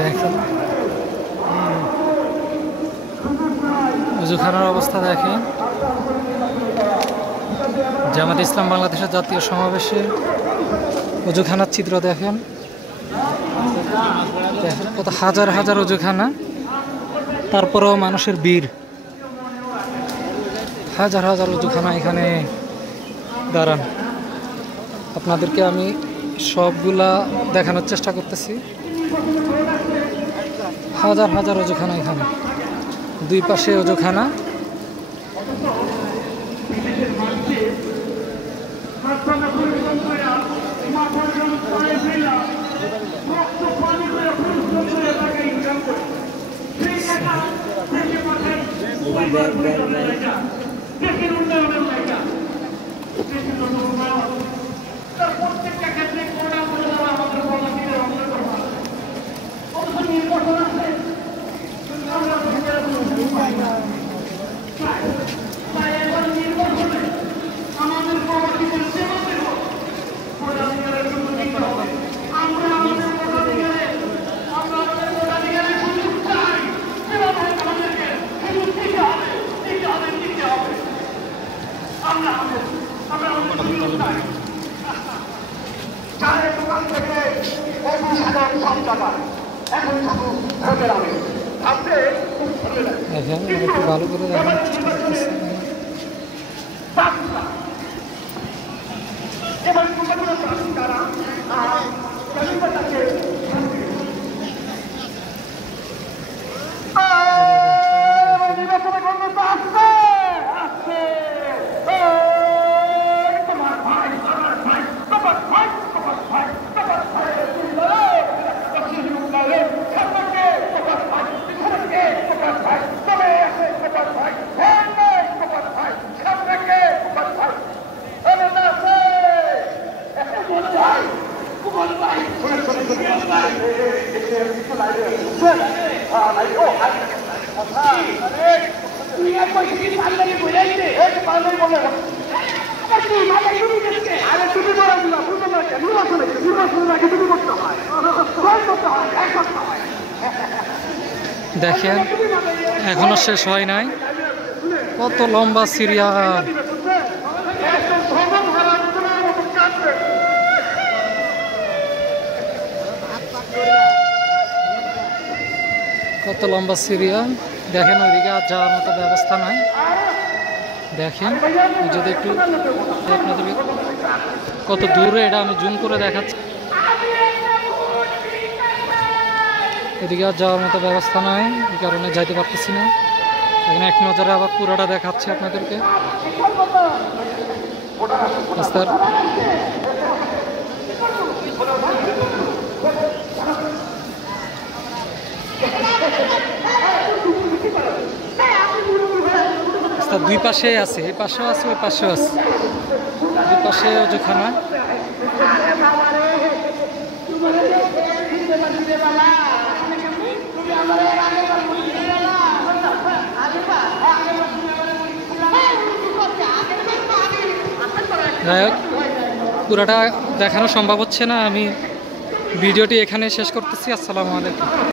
দেখেন ওযুখানার অবস্থা দেখেন। জামাত ইসলাম বাংলাদেশের জাতীয় সমাবেশে ওযুখানার চিত্র দেখেন। দেখেন কত হাজার হাজার ওযুখানা, তারপরেও মানুষের ভিড়। হাজার হাজার ওযুখানা এখানে দাঁড়ান। আপনাদেরকে আমি সবগুলা দেখানোর চেষ্টা করতেছি। হাজার হাজার ওযুখানা এখানে, দুই পাশে ওযুখানা। একটু ভালো করে দেখানোর চেষ্টা করতেছি। দেখেন এখনো শেষ হয় নাই, কত লম্বা সিরিয়াল। কত লম্বা সিরিয়াল দেখেন। ওইদিকে আর যাওয়ার মতো ব্যবস্থা নাই। দেখেন যদি একটু আপনাদের কত দূরে, এটা আমি জুম করে দেখাচ্ছি। এদিকে আর যাওয়ার মতো ব্যবস্থা নাই, এই কারণে যাইতে পারতেছি না। এখানে এক নজরে আবার পুরোটা দেখাচ্ছে আপনাদেরকে। দুই পাশে আছে, এই পাশেও আছে, ওই পাশেও আছে, দুই পাশে ওযুখানা। যাই হোক, পুরাটা দেখানো সম্ভব হচ্ছে না। আমি ভিডিওটি এখানে শেষ করতেছি। আসসালামু আলাইকুম।